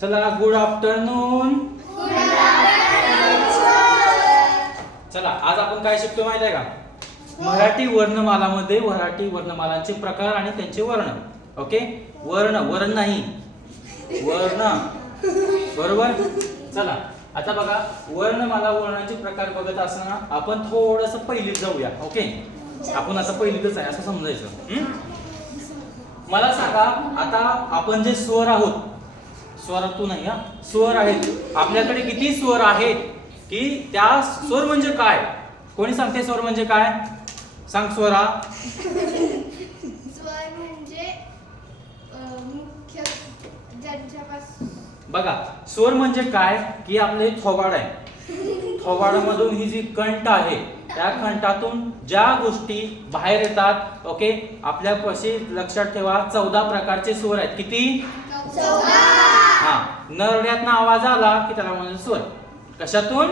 चला good afternoon. चला आज आपण काय शिकतो माहिती आहे का? मराठी वर्णमालामध्ये मराठी वर्णमालांचे प्रकार आणि त्यांचे वर्ण. ओके, वर्ण नाही, वर्ण. बरोबर. चला आता बघा, वर्णमाला वर्णांचे प्रकार बघत असताना आपण थोडस पहिलीत जाऊया. ओके, आपण आता पहिलीतच आहे असं समजायचं. मला सांगा, आता आपण जे स्वर आहोत, स्वरातून नाही हा, स्वर आहेत, आपल्याकडे किती स्वर आहेत की त्या स्वर म्हणजे काय? कोणी सांगते स्वर म्हणजे काय? सांग स्वरा. स्वर म्हणजे मुख्य ज्यांच्यापासून बघा, स्वर म्हणजे काय की आपले थोबाड आहे, थोबाडामधून ही जी कंठ आहे त्या कंठातून ज्या गोष्टी बाहेर येतात. ओके, आपल्यापाशी लक्षात ठेवा 14 प्रकारचे स्वर आहेत. किती? 14. हा, नरड्यातनं आवाज आला की त्याला म्हणजे स्वर. कशातून?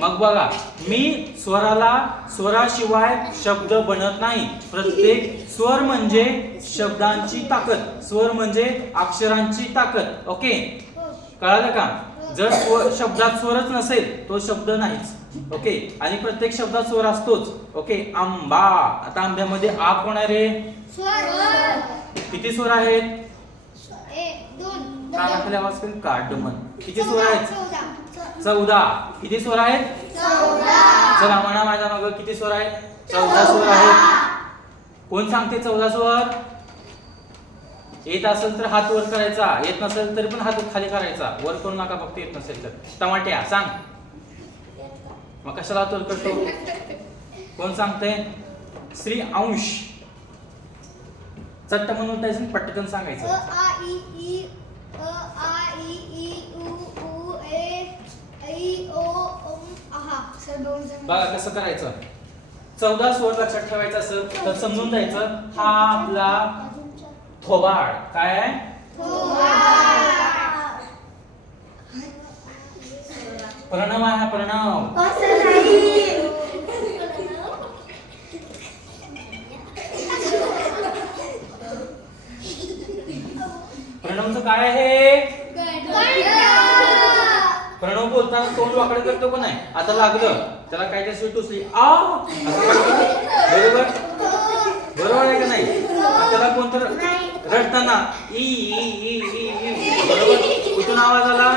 मग बघा, मी स्वराशिवाय शब्द बनत नाही. प्रत्येक स्वर म्हणजे शब्दांची ताकद, स्वर म्हणजे अक्षरांची ताकद. ओके, कळालं का? जर शब्दात स्वरच नसेल तो शब्द नाहीच. ओके, आणि प्रत्येक शब्दात स्वर असतोच. ओके, आंबा. आता आंब्यामध्ये आ कोण आहे रे? स्वर. किती स्वर आहेत? 1 2 कानाखाली आवाज करून कार्डमन. किती स्वर आहेत? 14. किती स्वर आहेत? 14. चला म्हणा माझ्या मागं, किती स्वर आहेत? 14 स्वर आहेत. कोण सांगते 14 स्वर? येत असेल तर हात वर करायचा, येत नसेल तरी पण हात खाली करायचा. वर करू नका फक्त येत नसेल तर. टमाट्या सांग. मग कशाला हात वर करतो? कोण सांगते? श्री अंश. चट्ट म्हणून त्याचं पटकन सांगायचं. अ आ इ ई आ इ ई उ ए ऐ ओ आहा. बघा कसं करायचं. 14 स्वर लक्षात ठेवायचं असेल तर समजून जायचं, हा आपला थोबाड. काय आहे? प्रणव आहे. प्रणव. प्रणवचं काय आहे? प्रणव बोलताना तोंड वाकडं करतो का नाही? आता लागलं त्याला काय त्या सुई टोचली, आ बरोबर, बरोबर आहे का नाही? त्याला कोणतर रडताना E E E E E, बरोबर, कुठून आवाज आला?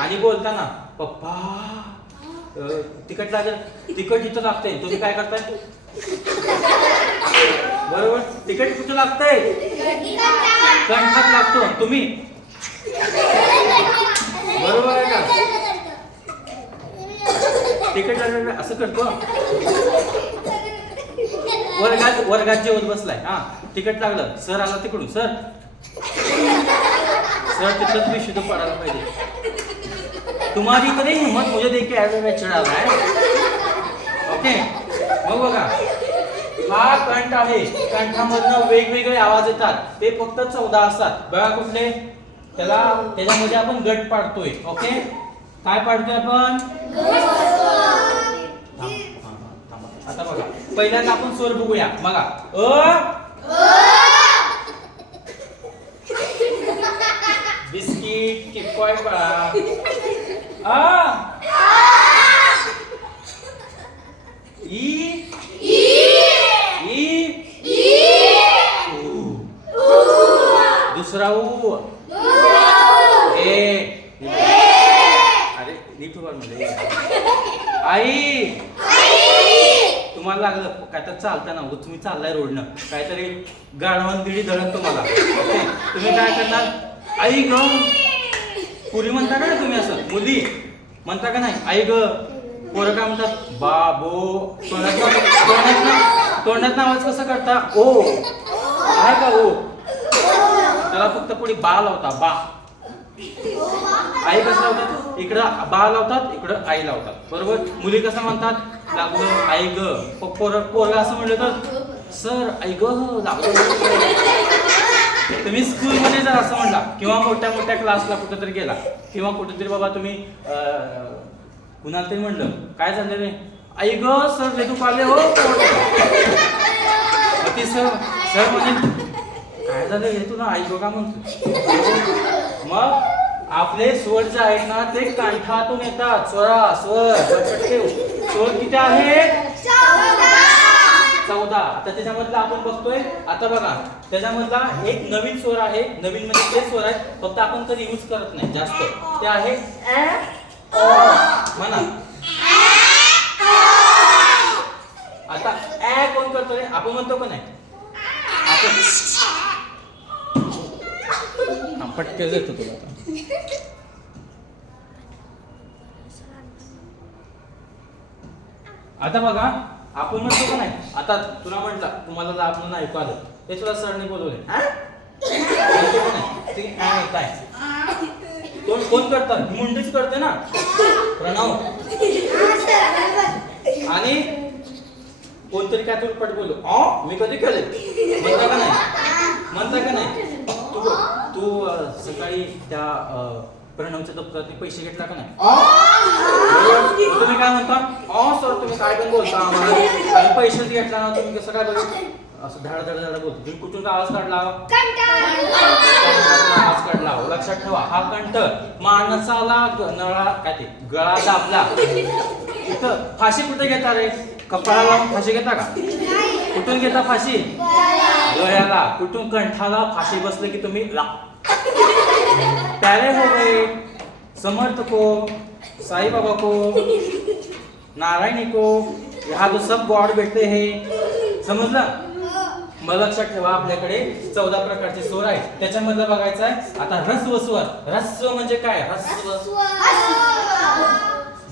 आणि बोलताना पप्पा, तिखट लागेल, तिखट इथं लागतंय. तुम्ही काय करताय? बरोबर, तिखट कुठं लागतंय? कंठात लागतो. तुम्ही बरोबर आहे का? तिखट लागलं असं करतो. वर्गात जेवत बसलाय, हा तिखट लागलं, सर आला तिकडून, सर तिथंच विशुद्ध पडायला पाहिजे. तुम्हारी इतनी हिम्मत मुझे देख के ऐसा चढ़ा रहा है. ओके, मग बघा, हा कंठ आहे, कंठामधनं वेगवेगळे आवाज येतात. ते फक्त 14 असतात. बघा कुठले? त्याच्यामध्ये आपण गट पाडतोय. ओके, काय पाडतोय आपण? आता बघा, पहिल्यांदा आपण स्वर बघूया. बघा, बिस्किट किटकॉय पळा. ई ई दुसरा ऊ. अरे नीट उभा म्हणजे आई. तुम्हाला लागलं काय तर चालताना, तुम्ही चाललाय रोडनं, काहीतरी गाढवान दिडी धडक तुम्हाला. ओके, तुम्ही काय करणार? आई ग. पुरी म्हणता का तुम्ही? असं मुली म्हणता का नाही? आई ग. पोरं काय म्हणतात? बाबो. तोंडात आवाज कसं करता? ओ आहे का? ओ. त्याला फक्त पुढे बा लावता. बा. आई कसं लावतात? इकडं बा लावतात, इकडं आई लावतात. बरोबर. मुली कसं म्हणतात? लागलं आई ग. पोरगा असं म्हणलं तर सर आई ग लागलं. तुम्ही स्कूलमध्ये जर असं म्हणला किंवा मोठ्या क्लासला कुठेतरी गेला किंवा कुठेतरी बाबा तुम्ही कुणाला तरी म्हणलं काय झालं रे? आई ग सर ले दुखाले हो ते सर सर म्हणे काय झालं हे तुला आई ग का म्हणतो. मग आपले स्वर जे आहेत ना ते कंठातून येतात. स्वरा स्वर लक्षात ठेव. स्वर किती आहेत 14. आता त्याच्यामधला आपण बघतोय. आता बघा त्याच्यामधला एक नवीन स्वर आहे. नवीन म्हणजे ते स्वर आहेत फक्त आपण कधी यूज करत नाही जास्त. ते आहे ऍ म्हणा. आता ऍ कोण करतो रे आपण म्हणतो का नाही आपण पटके देतो तुला. आता बघा आपण म्हणतो का नाही. आता तुला म्हटलं तुम्हाला आपण नाही ऐकू आलं ते तुला सरने बोलवले काय कोण करतात मुंडीच करते ना प्रणव. आणि कोणतरी काय तुला पट बोललो मी कधी केले म्हणता का नाही म्हणता का नाही. तू सकाळी त्या प्रणवच्या दप्तरात पैसे घेतला का नाही. तुम्ही काय म्हणता सर तुम्ही काय पण बोलता आम्हाला पैसेच घेतला ना तुम्ही कसं काय बघ असं धड धड धड बोलतो. तुम्ही कुठून का आवाज काढला आवाज काढला. लक्षात ठेवा हा कंठ माणसाला नळा काय ते गळा दाबला. इथं फाशी कुठे घेता रे कपाळाला लावून फाशी घेता का. कुठून घेता फाशी गळ्याला. कुठून कंठाला फाशी बसले की तुम्ही प्यारे हो गए समर्थ को साई बाबा को नारायणी को यहाँ तो सब गॉड बैठते हैं. समजलं. मग लक्षात ठेवा आपल्याकडे 14 प्रकारचे स्वर आहेत. त्याच्यामधलं बघायचं आहे आता ह्रस्व स्वर. ह्रस्व म्हणजे काय ह्रस्व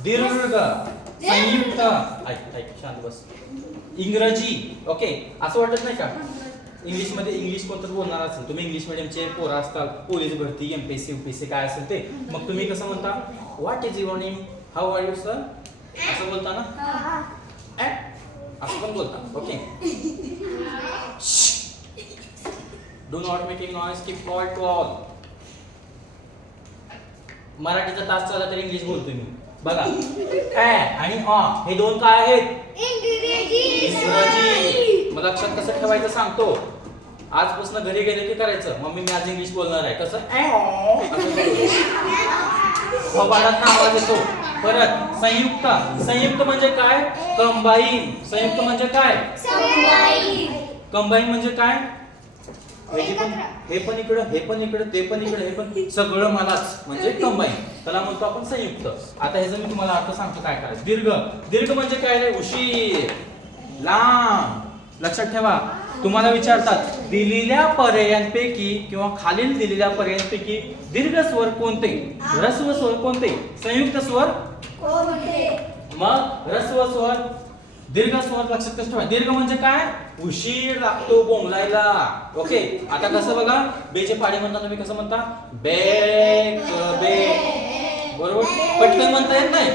दीर्घ संयुक्त ऐक शांत बस. इंग्रजी ओके असं वाटत नाही का इंग्लिश मध्ये इंग्लिश कोणतं बोलणार असेल तुम्ही इंग्लिश मीडियमचे पोरं असतात पोलीस भरती एमपीएससी यूपीएससी काय असेल ते मग तुम्ही कसं म्हणता what is your name how are you sir असं बोलता ना असं पण बोलता. Okay do not making noise keep quiet to all. मराठीचा तास चालला तर इंग्लिश बोलतोय मी. बघा ऍ आणि अ हे दोन काय आहेत इंग्रजी. मग लक्षात कसं ठेवायचं सांगतो. आजपासून घरी गेले की करायचं मम्मी मी आज इंग्लिश बोलणार आहे कसं फबाडात आवाज येतो. परत संयुक्त. संयुक्त म्हणजे काय कंबाईन. संयुक्त म्हणजे काय कंबाईन म्हणजे काय हे पण इकडं हे पण इकडं ते पण इकडं हे पण सगळं मलाच म्हणजे कंबाईन. त्याला म्हणतो आपण संयुक्त. आता ह्याचा मी तुम्हाला अर्थ सांगतो काय करायचं. दीर्घ. दीर्घ म्हणजे काय रे उशीर लांब. लक्षात ठेवा तुम्हाला विचारतात दिलेल्या पर्यायांपैकी किंवा खालील दिलेल्या पर्यायांपैकी दीर्घ स्वर कोणते ह्रस्व स्वर कोणते संयुक्त स्वर मग ह्रस्व स्वर दीर्घ स्वर लक्षात कसं ठेवा. दीर्घ म्हणजे काय उशीर लागतो बोंबलायला. ओके आता कसं बघा बेचे पाडी म्हणता तुम्ही कसं म्हणता बे बे बरोबर. पटकन म्हणता येत नाही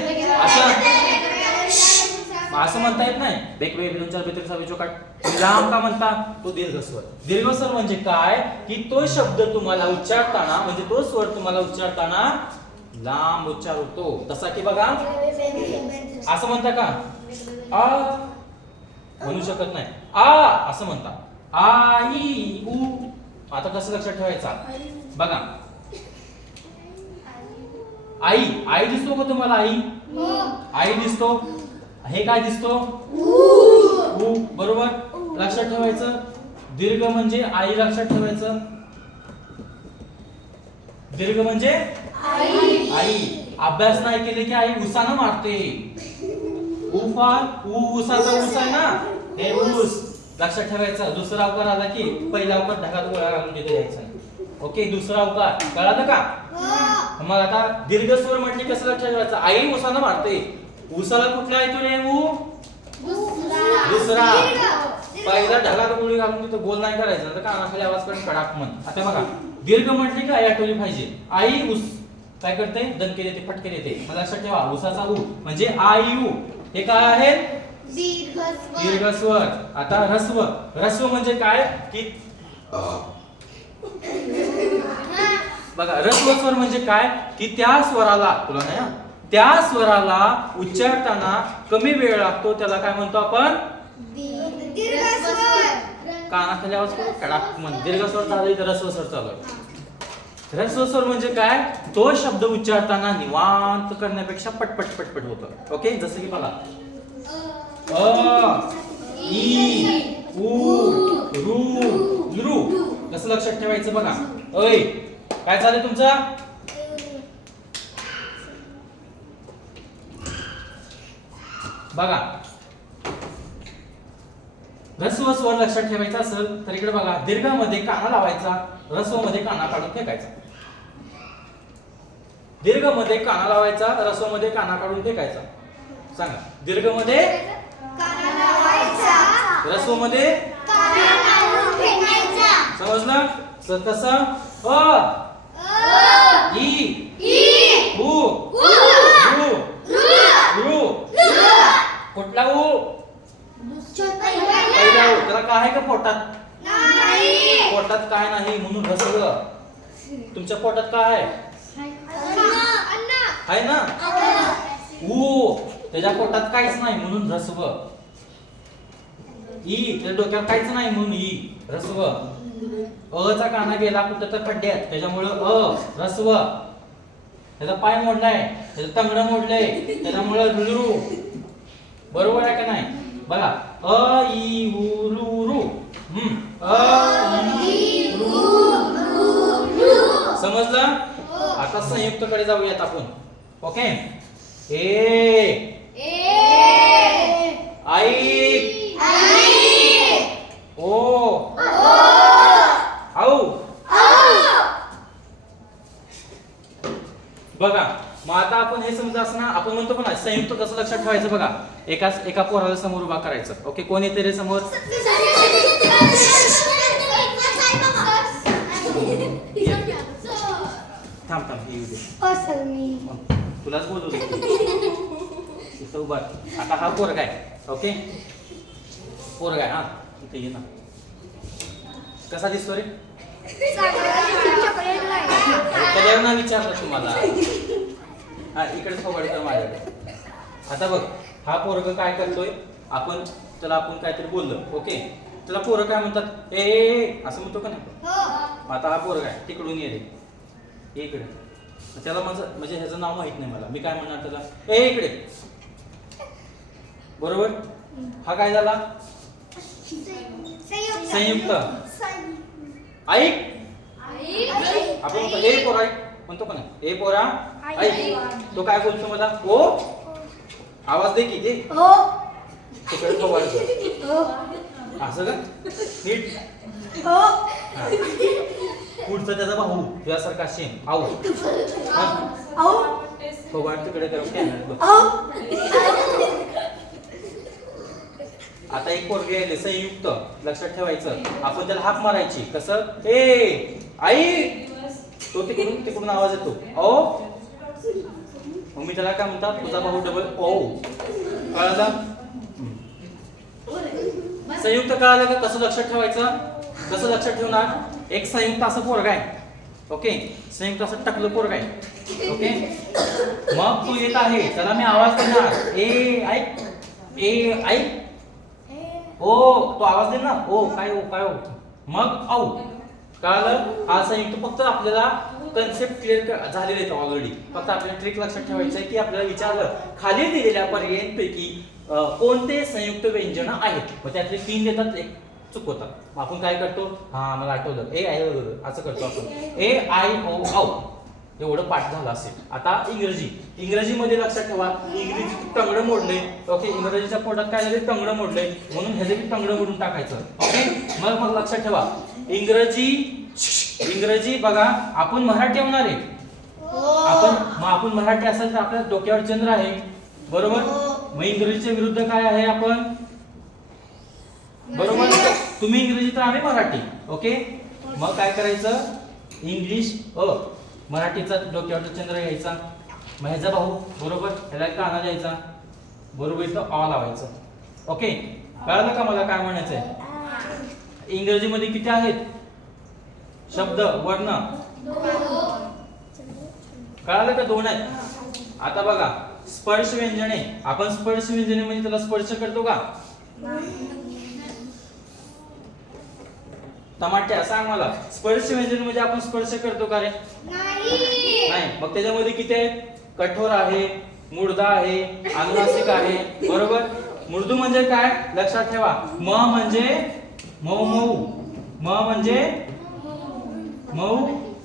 असं म्हणता येत नाही. बेक बे दोन चार बेत्री सावे चौकाट लांब का म्हणता तो दीर्घ स्वर. दीर्घ स्वर म्हणजे काय की तो शब्द तुम्हाला उच्चारताना म्हणजे तो स्वर तुम्हाला उच्चारताना लांब उच्चार होतो. तसा की बघा असं म्हणता का आ म्हणू शकत नाही आ असं म्हणता आई उ. आता कसं लक्षात ठेवायचा बघा आई. आई दिसतो का तुम्हाला आई आई दिसतो. हे काय दिसतो उ बरोबर. लक्षात ठेवायचं दीर्घ म्हणजे आई. लक्षात ठेवायचं दीर्घ म्हणजे आई. अभ्यास नाही केले की आई उसानं मारते. ऊसाचा ऊस आहे ना हे ऊस. लक्षात ठेवायचं. दुसरा अवकार आला की पहिला अवकार ढगात गोळा घालून तिथे यायचा. ओके दुसरा अवकार कळालं का. मग आता दीर्घ स्वर म्हटली कसं लक्षात ठेवायचं आई उसानं मारते. उसाला कुठला येतो रे ऊ दुसरा. पहिला ढगात गोळी घालून तिथं गोल नाही करायचं तर कानाखाली आवाज करून कडाक म्हण. आता बघा दीर्घ म्हटली का आठवली पाहिजे. आई ऊस काय करते दणके देते फटके देते. मग लक्षात ठेवा उसाचा ऊ म्हणजे आयु. हे काय आहे दीर्घ स्वर. आता ह्रस्व. ह्रस्व म्हणजे काय की बघा ह्रस्व स्वर म्हणजे काय की त्या स्वराला तुला नाही त्या स्वराला उच्चारताना कमी वेळ लागतो त्याला काय म्हणतो आपण? दीर्घ स्वर. कानाखाली आवाज कडाक म्हण. दीर्घ स्वर चालू आहे, ह्रस्व स्वर चालू आहे. ह्रस्व स्वर म्हणजे काय? तो शब्द उच्चारताना निवांत करण्यापेक्षा पटपट पटपट होतं. ओके, जसं की बघा अ ई उ रू रू. कसं लक्षात ठेवायचं बघा. ओय काय चालू तुमचा? बघा ह्रस्व स्वर लक्षात ठेवायचा असेल तर इकडे बघा, दीर्घामध्ये काना लावायचा, ह्रस्वमध्ये काना काढून फेकायचा. दीर्घमध्ये काना लावायचा, ह्रस्वमध्ये काना काढून फेकायचा. सांगा. दीर्घमध्ये काना लावायचा, ह्रस्वमध्ये काना काढून फेकायचा. समजलं? कसं? अ ई उ रू रू. कुठला उ? पहिला उ. त्याला काय आहे का पोटात? नाही. पोटात काय नाही म्हणून ह्रस्व. तुमच्या पोटात काय आहे? अन्न. आहे ना? उ त्याच्या पोटात काहीच नाही म्हणून ह्रस्व. ई त्याच्या डोक्यात काहीच नाही म्हणून ई ह्रस्व. अ चा काना गेला कुठं तर खड्ड्यात त्याच्यामुळं अ ह्रस्व. त्याचा पाय मोडलाय, त्याचं तंगडं मोडलंय त्याच्यामुळं रुरू. बरोबर आहे का नाही? बघा अ ई उ रू रू. अ ई उ रू. समजलं? आता संयुक्त कडे जाऊयात आपण. ओके. ए आई ओ आऊ. बघा मग आता आपण हे समजा असं ना, आपण म्हणतो पण संयुक्त कसं लक्षात ठेवायचं बघा. एका पोराला समोर उभा करायचं. ओके, कोण येते रे समोर? थांब थांब हे येऊ दे. तुलाच बोलू इथं उभा. आता हा पोरगा आहे. ओके, पोरगा आहे. हा इथे ये ना. कसा दिसतो रे? कल्याणा विचारलं तुम्हाला. हा इकडे फोगड कर माझ्याकडे. आता बघ हा पोरग काय करतोय, आपण त्याला आपण काहीतरी बोललो. ओके, त्याला पोरं काय म्हणतात? ए असं म्हणतो का नाही? आता हा पोरगा आहे, तिकडून ये रे इकडे. त्याला माझं म्हणजे ह्याचं नाव माहित नाही मला, मी काय म्हणणार त्याला? ए इकडे. बरोबर. हा काय झाला? संयुक्त. ऐक. आपण म्हणतो ए पोरा ऐक म्हणतो का नाही? ए पोरा ऐक. तो काय बोलतो मला? ओ आवाज दे की दे. तिकडे असं का? नीट. पुढचा त्याचा भाऊ तुझ्यासारखा सेम आऊ. थोबाड तिकडे करून कॅमेरा. आता एक पोरगी आहे संयुक्त. लक्षात ठेवायचं. आपण त्याला हाक मारायची. कसं? ए आई. तो तिकडून आवाज येतो ओ. मग मी त्याला काय म्हणतात? तुझा भाऊ डबल ओ. कळलं? संयुक्त कळालं का? कसं लक्षात ठेवायचं? कसं लक्षात ठेवणार? एक संयुक्त असं पोरगा आहे. ओके, संयुक्त असं टाकलं पोरगा आहे. ओके, मग तू येत आहे त्याला मी आवाज देणार. ए ऐक. ए ऐक. ओ तो आवाज दे ना. ओ काय ओ काय ओ. मग औ. कळालं? हा संयुक्त. फक्त आपल्याला कन्सेप्ट क्लिअर झालेले आहेत ऑलरेडी. फक्त आपल्याला ट्रिक लक्षात ठेवायचं आहे की आपल्याला विचारलं खाली दिलेल्या पर्यायांपैकी कोणते संयुक्त व्यंजन आहेत. मग त्यातले 3 देतात, एक चुकवतात. आपण काय करतो? हा मला आठवलं. ए आय असं करतो आपण. ए आय ओ औ. एवढं पाठ झालं असेल. आता इंग्रजीमध्ये लक्षात ठेवा. इंग्रजी तंगडं मोडले. ओके, इंग्रजीच्या पोटात काय झाले? तंगडं मोडले म्हणून ह्याचे तंगडं मोडून टाकायचं. ओके, मग लक्षात ठेवा. इंग्रजी बघा आपण मराठी होणार आहे. आपण मराठी असेल तर आपल्या डोक्यावर चंद्र आहे. बरोबर. मग इंग्रजीच्या विरुद्ध काय आहे आपण? बरोबर. तुम्ही इंग्रजी तर आम्ही मराठी. ओके, मग काय करायचं? इंग्लिश मराठीचा डोक्यावरचा चंद्र घ्यायचा. मग ह्याचा भाऊ बरोबर ह्याला काना द्यायचा. बरोबर इथं ऑ लावायचं. ओके, कळलं का मला काय म्हणायचंय? इंग्रजीमध्ये किती आहेत शब्द वर्ण? कळालं का? 2 आहेत. आता बघा स्पर्श व्यंजने, आपण स्पर्श व्यंजने म्हणजे त्याला स्पर्श करतो का? टमाट्या सांग मला, स्पर्श व्यंजन म्हणजे आपण स्पर्श करतो का रे? नाही. मग त्याच्यामध्ये किती आहेत? कठोर आहे, मुर्दा आहे, अनुनासिक आहे, बरोबर? मृदू म्हणजे काय? लक्षात ठेवा, म म्हणजे मऊ मऊ, म म्हणजे मऊ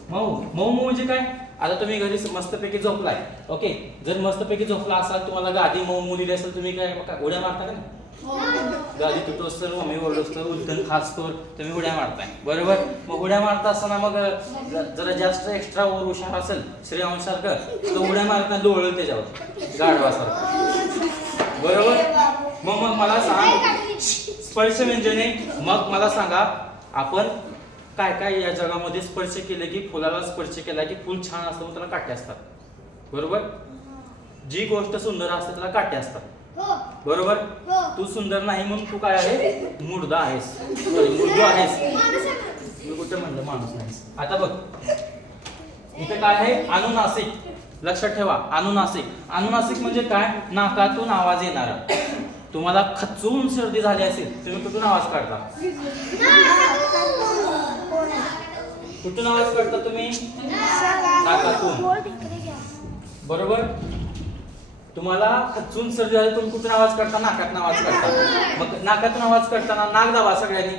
मऊ, मऊ म्हणजे काय? आता तुम्ही घरी मस्तपैकी झोपलाय, ओके, जर मस्तपैकी झोपला असाल, तुम्हाला गादी मऊ मुली असेल, तुम्ही काय उड्या मारता का? गादी तुटोस तर मम्मी ओरडोस तर उलटून खास तर तुम्ही उड्या मारताय, बरोबर? मग उड्या मारता असताना मग जरा जास्त एक्स्ट्रा वर हुशार असेल श्रेयांसारखं तर उड्या मारताना लोळल त्याच्यावर गाढवासारखं, बरोबर? मग मला सांग स्पर्श व्यंजने, मग मला सांगा आपण काय काय या जगामध्ये स्पर्श केले की फुलाला स्पर्श केला की फुल छान असतं, त्याला काटे असतात, बरोबर? जी गोष्ट सुंदर असते त्याला काटे असतात, बरोबर? तू सुंदर नाही म्हणून तू काय आहे? मुर्दा आहेस, मृदू आहेस. मी कुठे म्हणलं माणूस नाहीस. आता बघ इथे काय आहे? अनुनासिक. लक्षात ठेवा, अनुनासिक. अनुनासिक म्हणजे काय? नाकातून आवाज येणारा. तुम्हाला खचून सर्दी झाली असेल, तुम्ही कुठून आवाज काढता? कुठून आवाज काढता तुम्ही? नाकातून, बरोबर? तुम्हाला खचून सर्दी झाली, तुम्ही कुठून आवाज काढता? नाकातून आवाज काढता. मग नाकातून आवाज काढताना नाक दाबा सगळ्यांनी,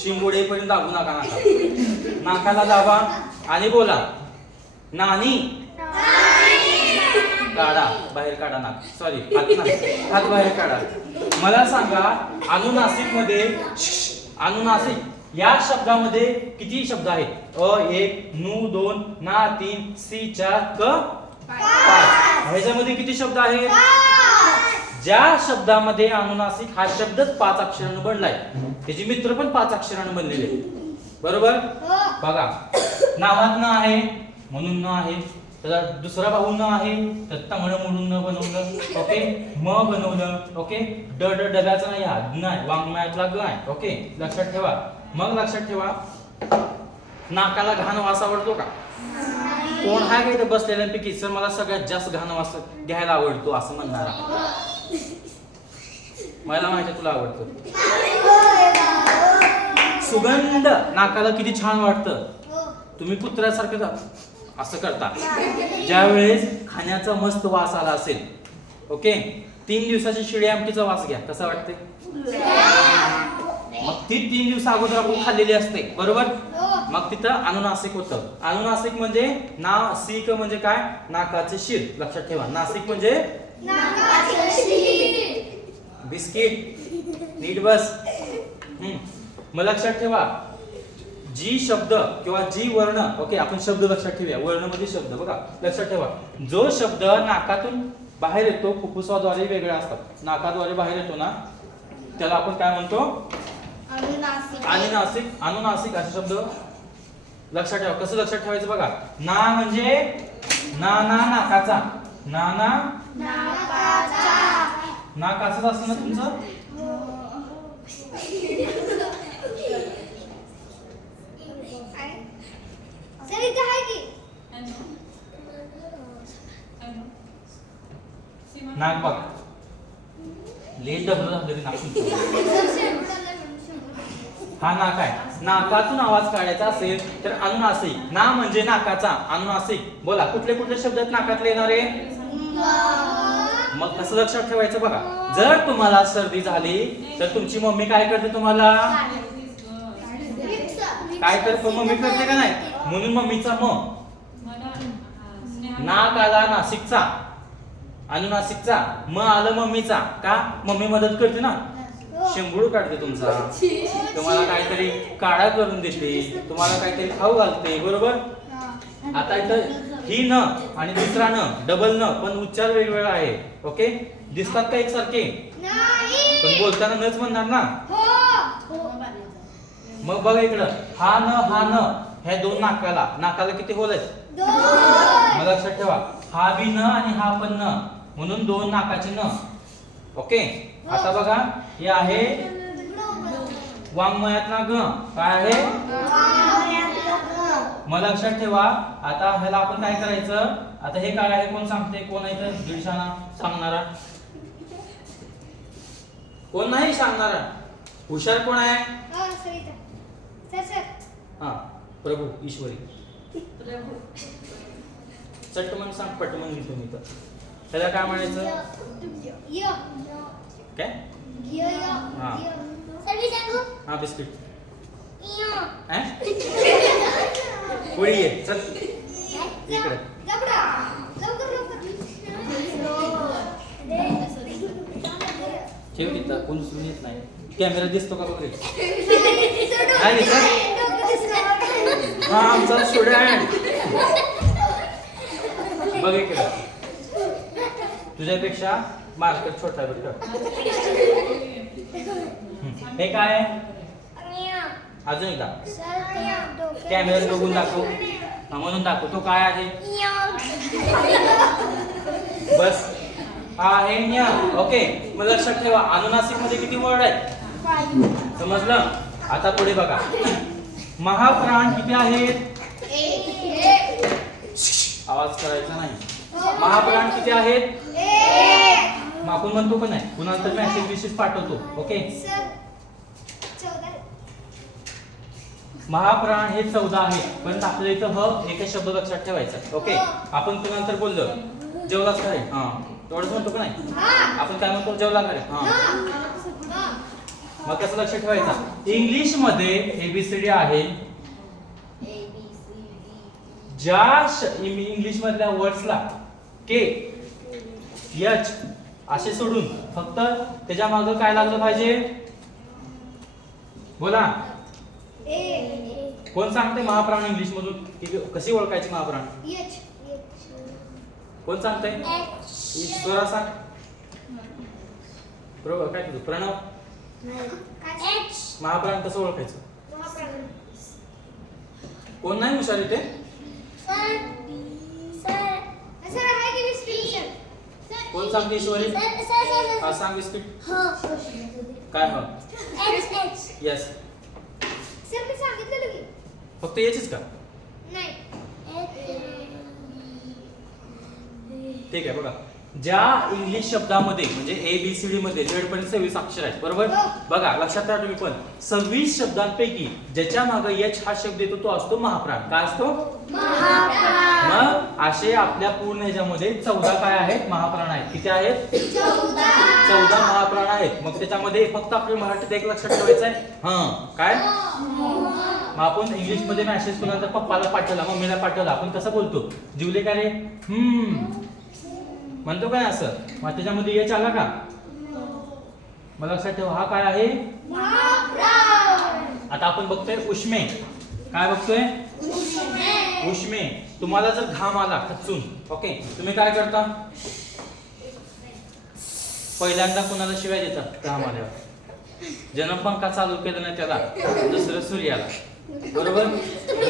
शिंबोडेपर्यंत दाबू नका नाका, नाकाला दाबा आणि बोला नानी. काढा बाहेर, काढा नाक, सॉरी हात बाहेर काढा. मला सांगा अनुनासिक मध्ये, अनुनासिक या शब्दामध्ये किती शब्द आहेत? अ 1, नु 2, ना 3, सी 4, क 5. ह्याच्यामध्ये किती शब्द आहेत? ज्या शब्दामध्ये अनुनासिक हा शब्दच 5 अक्षरांनी बनलाय, त्याचे मित्र पण 5 अक्षरांनी बनलेले आहेत, बरोबर? बघा नावात न आहे म्हणून न आहे, त्याचा दुसरा भाऊ न आहे तर तंगड म्हणून न बनवलं, ओके, म बनवलं, ओके, डब्याचा नाही, हा नाही, वाङ्मयातला ग आहे, ओके, लक्षात ठेवा. मग लक्षात ठेवा, नाकाला घाण वास आवडतो का? कोण आहे का इथे बसलेल्यांपैकी सर मला सगळ्यात जास्त घाण वास घ्यायला आवडतो असं म्हणणारा? मला माहिती तुला आवडतं. सुगंध नाकाला किती छान वाटतं. तुम्ही कुत्र्यासारखं असं करता ज्या वेळेस खाण्याचा मस्त वास आला असेल, ओके, 3 दिवसाची शिळी आमटीचा वास घ्या, कसा वाटते? मग ती 3 दिवस अगोदर आपण खाल्लेली असते, बरोबर? मग तिथं अनुनासिक होतं. अनुनासिक म्हणजे नासिक म्हणजे काय? नाकाचे शीर. लक्षात ठेवा, नासिक म्हणजे बिस्किट. नीट बस. मग लक्षात ठेवा, जी शब्द किंवा जी वर्ण, ओके, आपण शब्द लक्षात ठेवूया, वर्ण म्हणजे शब्द. बघा लक्षात ठेवा, जो शब्द नाकातून बाहेर येतो, फुफ्फुसाद्वारे वेगळा असतात, नाकाद्वारे बाहेर येतो ना, त्याला आपण काय म्हणतो? अनुनासिक. अनुनासिक असे शब्द लक्षात ठेवा. कसं लक्षात ठेवायचं बघा, ना म्हणजे ना ना नाकाचा, ना ना नाकाचाच असतं ना तुमचं. नाक बघ, लेट डबल झालं नाक तुमचं. हा नाक आहे. नाकातून आवाज काढायचा असेल तर अनुनासिक. ना म्हणजे नाकाचा, अनुनासिक. बोला कुठले कुठले शब्द आहेत नाकातले येणारे? मग कसं लक्षात ठेवायचं बघा, जर तुम्हाला सर्दी झाली तर तुमची मम्मी काय करते? तुम्हाला काय करतो? मम्मी करते का नाही? म्हणून मम्मीचा म. नाक आला नाशिकचा, अनुनासिकचा, म आलं मम्मीचा. का? मम्मी मदत करते ना, शेंबूड काढते तुमचा, तुम्हाला काहीतरी काढा करून देते, तुम्हाला काहीतरी खाऊ घालते, बरोबर? आता इथं ही न आणि दुसरा न, डबल न, पण उच्चार वेगवेगळा आहे, ओके? दिसतात का एकसारखे? पण बोलताना नच म्हणणार ना. मग बघा इकडं, हा न, ह्या दोन नाकाला किती होल आहेत? मग लक्षात ठेवा, हा बी न आणि हा पण न, म्हणून 2 नाकाचे न, ओके? आता बघा, हे आहे वाङ्मयातला ग. काय आहे? मग लक्षात ठेवा. आता ह्याला आपण काय करायचं, आता हे काय आहे कोण सांगते, कोण आहे तर दीडशाना सांगणारा, कोण नाही सांगणारा, हुशार कोण आहे? सरिता सर सर हा प्रभू ईश्वरी. चटमन सांग, पटमन लिहितो मी तर. त्याला काय म्हणायचं? य काय? य हा. सर मी सांगू हा बिस्किट. य पुढे ये चल इकडे. गबडा लवकर ठेव तिथं, कोण सुन येत नाही. कॅमेरा दिसतो का बघ रे. हा आमचा स्टुडंट बघ इकडे. तुझ्यापेक्षा मार्कर छोटा आहे बघ. हे काय आहे? अजून एकदा कॅमेरा बघून दाखव. म्हणून दाखव तो काय आहे. बस हा आहे न्या. ओके मग लक्षात ठेवा अनुनासिक मध्ये किती वर्ड आहेत समजलं. आता पुढे बघा महाप्राण किती आहेत. आवाज करायचा नाही. महाप्राण किती आहेत. मग आपण म्हणतो पण नाही कुणाला तर मेसेज विशेष पाठवतो. ओके महाप्राण हे 14 आहेत पण आपल्या इथं ह एकच शब्द लक्षात ठेवायचा. ओके आपण तुला नंतर बोललो जेवलाच काय. हा एवढंच म्हणतो का नाही. आपण काय म्हणतो जेवला काय. हा मग कसं लक्षात ठेवायचा. इंग्लिश मध्ये एबीसीडी आहे. ज्या इंग्लिश मधल्या वर्ड्सला के एच असे सोडून फक्त त्याच्या मागे काय लागलं पाहिजे बोला. कोण सांगते महाप्राण इंग्लिश मधून कशी ओळखायची महाप्राण. कोण सांगते. ईश्वरा सांग. बरोबर काय तुझं प्रणव. महाप्राण कसं ओळखायचं. कोण नाही हुशार इथे. कोण सांगते ईश्वरी. हा सांग बिस्किट. काय हो यस सर मी सांगितलं की फक्त याचीच का. नाही ठीक आहे बघा. ज्या इंग्लिश शब्दामध्ये म्हणजे ABCD मध्ये जेडपर्यंत 26 अक्षर आहेत बरोबर. बघा लक्षात ठेवा तुम्ही पण 26 शब्दांपैकी ज्याच्या मागे एच हा शब्द येतो तो असतो महाप्राण. काय असतो मग असे आपल्या पूर्ण ह्याच्यामध्ये 14 काय आहेत महाप्राण आहेत. किती आहेत 14 महाप्राण आहेत. मग त्याच्यामध्ये फक्त आपल्या मराठीत एक लक्षात ठेवायचं आहे. हा काय मग आपण इंग्लिश मध्ये मेसेज केला तर पप्पाला पाठवला मम्मीला पाठवला आपण कसं बोलतो जीवले का रे म्हणतो काय असं. मग त्याच्यामध्ये एच आला का. मला लक्षात ठेवा हा काय आहे. आता आपण बघतोय उष्मे. काय बघतोय उष्मे. तुम्हाला जर घाम आला खचून ओके तुम्ही काय करता पहिल्यांदा कोणाला शिवाय देतात घाम आल्यावर. जनपंखा चालू केलं नाही त्याला दुसरं सूर्याला बरोबर.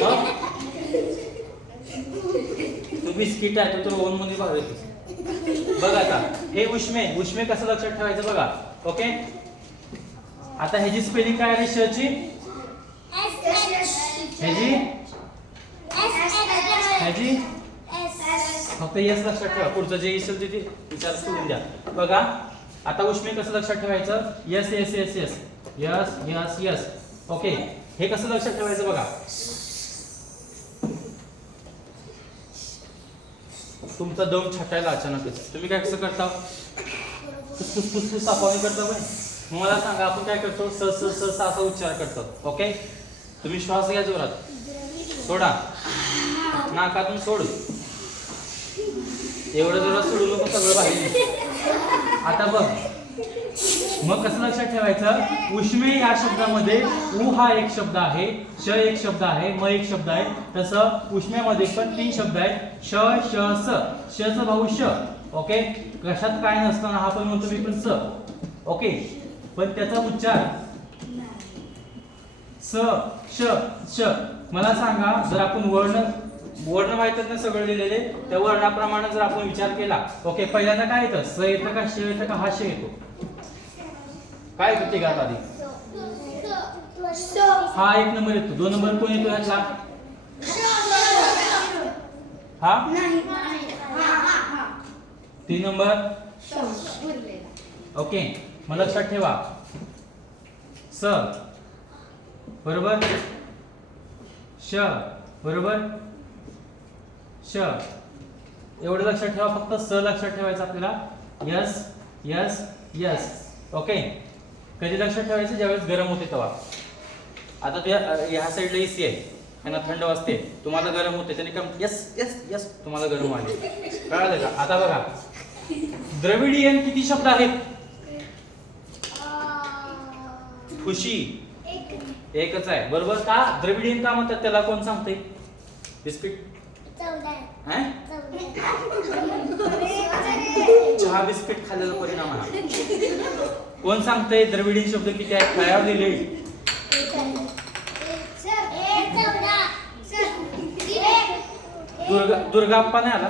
मग तू बिस्किट आहे तो तर ओव्हन मध्ये बाहेर येतो. बघा आता हे उष्मे. उष्मे कसं लक्षात ठेवायचं बघा. ओके आता ह्याची स्पेलिंग काय आहे शची. ह्याची ह्याची फक्त यस लक्षात ठेवा. पुढचं जे असेल ते विचार सोडून द्या. बघा आता उष्मे कसं लक्षात ठेवायचं. Yes yes yes yes yes yes yes. Okay हे कसं लक्षात ठेवायचं बघा. तुमचा दम छटायला अचानकच तुम्ही काय कसं करता फुसफुस साफावणी करता पण. मला सांगा आपण काय करतो स स स स असा उच्चार करतो. ओके तुम्ही श्वास घ्या जोरात सोडा नाकातून सोड. एवढं जोरात सोडू नको सगळं बाहेर. आता बघ मग कसं लक्षात ठेवायचं उष्मे या शब्दामध्ये उ हा एक शब्द आहे श एक शब्द आहे म एक शब्द आहे. तसं उष्म्यामध्ये पण 3 शब्द आहेत श श स. श चा भाऊ श. ओके कशात काय नसताना हा पण म्हणतो मी पण स. ओके पण त्याचा उच्चार स श श. मला सांगा जर आपण वर्ण माहितच नाही सगळं लिहिलेले त्या वर्णाप्रमाणे जर आपण विचार केला ओके पहिल्यांदा काय येतं स येतं का श येतं का हा श येतो. काय येतो ते गात आधी. हा 1 नंबर येतो. 2 नंबर कोण येतो ह्यातला हा नाही 3 नंबर. ओके, मग लक्षात ठेवा स बरोबर, श बरोबर, श एवढं लक्षात ठेवा. फक्त स लक्षात ठेवायचं आपल्याला. Yes yes yes. ओके, कधी लक्षात ठेवायचं? ज्यावेळेस गरम होते तेव्हा. आता तुझ्या ह्या साईडला एसी आहे, त्यांना थंड वाजते, तुम्हाला गरम होते, त्याने कम यस यस यस तुम्हाला गरम वाढले. कळलं का? आता बघा द्रविडियन किती शब्द आहेत? खुशी एकच आहे बरोबर. का द्रविडियन का म्हणतात त्याला? कोण सांगते? बिस्किट चहा बिस्किट खाल्ल्याचा परिणाम आहे. कोण सांगते द्रविडियन शब्द किती आहेत? काय दिले? दुर्गाप्पा नाही आला.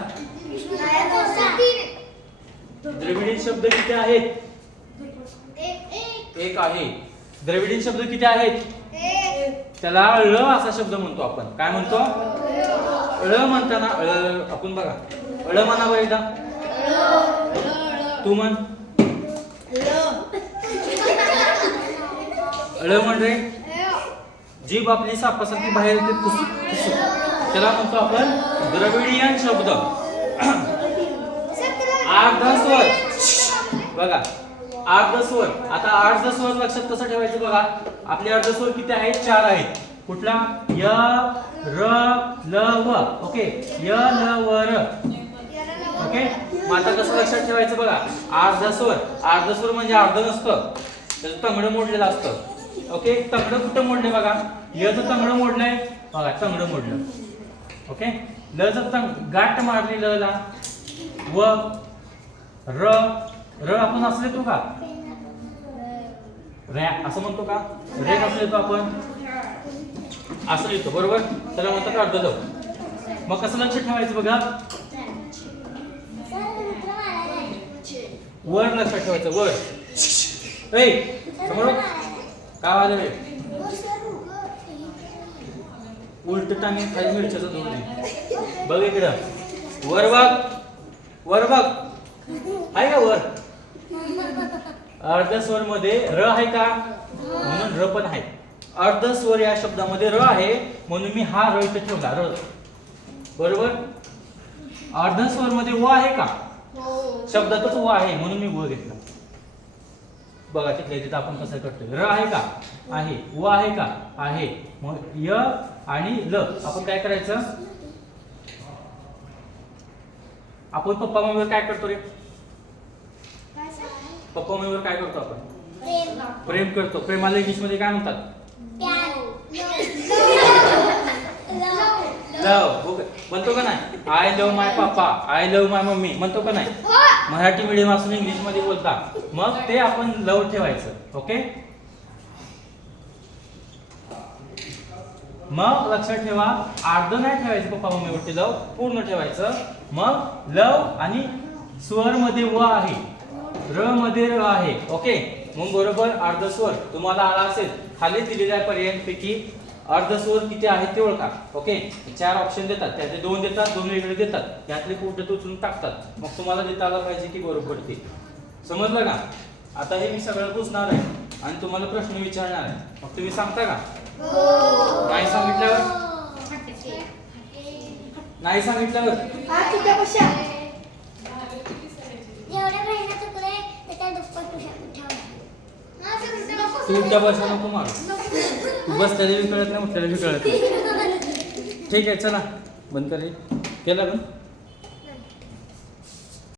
द्रविडियन शब्द किती आहेत? एक आहे. द्रविडियन शब्द किती आहेत? त्याला ळ असा शब्द म्हणतो आपण. काय म्हणतो? ळ म्हणताना आपण बघा ळ म्हणा बरं एकदा. तू म्हण ळ म्हण रे. जीभ आपली सापासारखी बाहेर येते त्याला म्हणतो आपण द्रविडियन शब्द. अर्धा स्वर बघा, अर्ध स्वर. आता अर्ध स्वर लक्षात कसं ठेवायचं बघा. आपले अर्ध स्वर किती आहेत? 4 आहेत. कुठला? य र ल व. ओके, य ल व र. ओके, मग आता कसं लक्षात ठेवायचं बघा. अर्ध स्वर, अर्ध स्वर म्हणजे अर्ध नसतं, त्याचं तंगडं मोडलेलं असतं. ओके, तंगडं कुठं मोडले बघा. यचं तंगडं मोडलंय बघा, तंगडं मोडलं. ओके, लचं गाठ मारली ल ला. व र, र आपण असं लिहितो का? रे असं म्हणतो का? रे कसं लिहितो आपण? असं लिहितो बरोबर. त्याला म्हणतात अर्ध लव. मग कसं लक्षात ठेवायचं बघा. वर लक्षात ठेवायचं. वर समोर काय वाजलं रे? उलट टांगे खाली मिरच्याचं दोन. बघ इकडं वर बघ, वर बघ. आहे का वर? अर्ध स्वर मध्ये र आहे का? म्हणून र पण आहे. अर्ध स्वर या शब्दामध्ये र आहे म्हणून मी हा र इथे ठेवला. र बरोबर. अर्ध स्वर मध्ये व आहे का? शब्दातच व आहे म्हणून मी व घेतला. बघा तिथे तिथे आपण कसं करतोय. र आहे का? आहे. व आहे का? आहे. मग य आणि ल आपण काय करायचं? आपण पप्पा मम्मीवर काय करतो रे? पप्पा मम्मीवर काय करतो आपण? प्रेम करतो. प्रेमाला इंग्लिश मध्ये काय म्हणतात? लव. म्हणतो का नाही? आय लव्ह माय पप्पा, आय लव्ह माय मम्मी म्हणतो का नाही? मराठी मीडियम असून इंग्लिश मध्ये बोलता, मग ते आपण लव ठेवायचं. ओके, मग लक्षात ठेवा अर्ध नाही ठेवायचं पप्पा मम्मीवरती लव, पूर्ण ठेवायचं. मग लव आणि स्वर मध्ये व आहे, र मध्ये र आहे. ओके, मग बरोबर अर्ध स्वर तुम्हाला आला असेल. खाली दिलेल्या पर्यायांपैकी अर्ध स्वर किती आहेत ते ओळखा. ओके, 4 ऑप्शन देतात, त्यातले 2 देतात, 2 वेगळे देतात, त्यातले कुठे उचलून टाकतात. मग तुम्हाला देता आलं पाहिजे की बरोबर ते. समजलं का? आता हे मी सगळं पुसणार आहे आणि तुम्हाला प्रश्न विचारणार आहे. मग तुम्ही सांगता का? नाही सांगितल्यावर? नाही सांगितल्यावर तू उलट्या बसा नको मारू. तू बसलेली बी कळत नाही, उठलेली बी कळत नाही. ठीक आहे, चला बंद कर. केला बंद.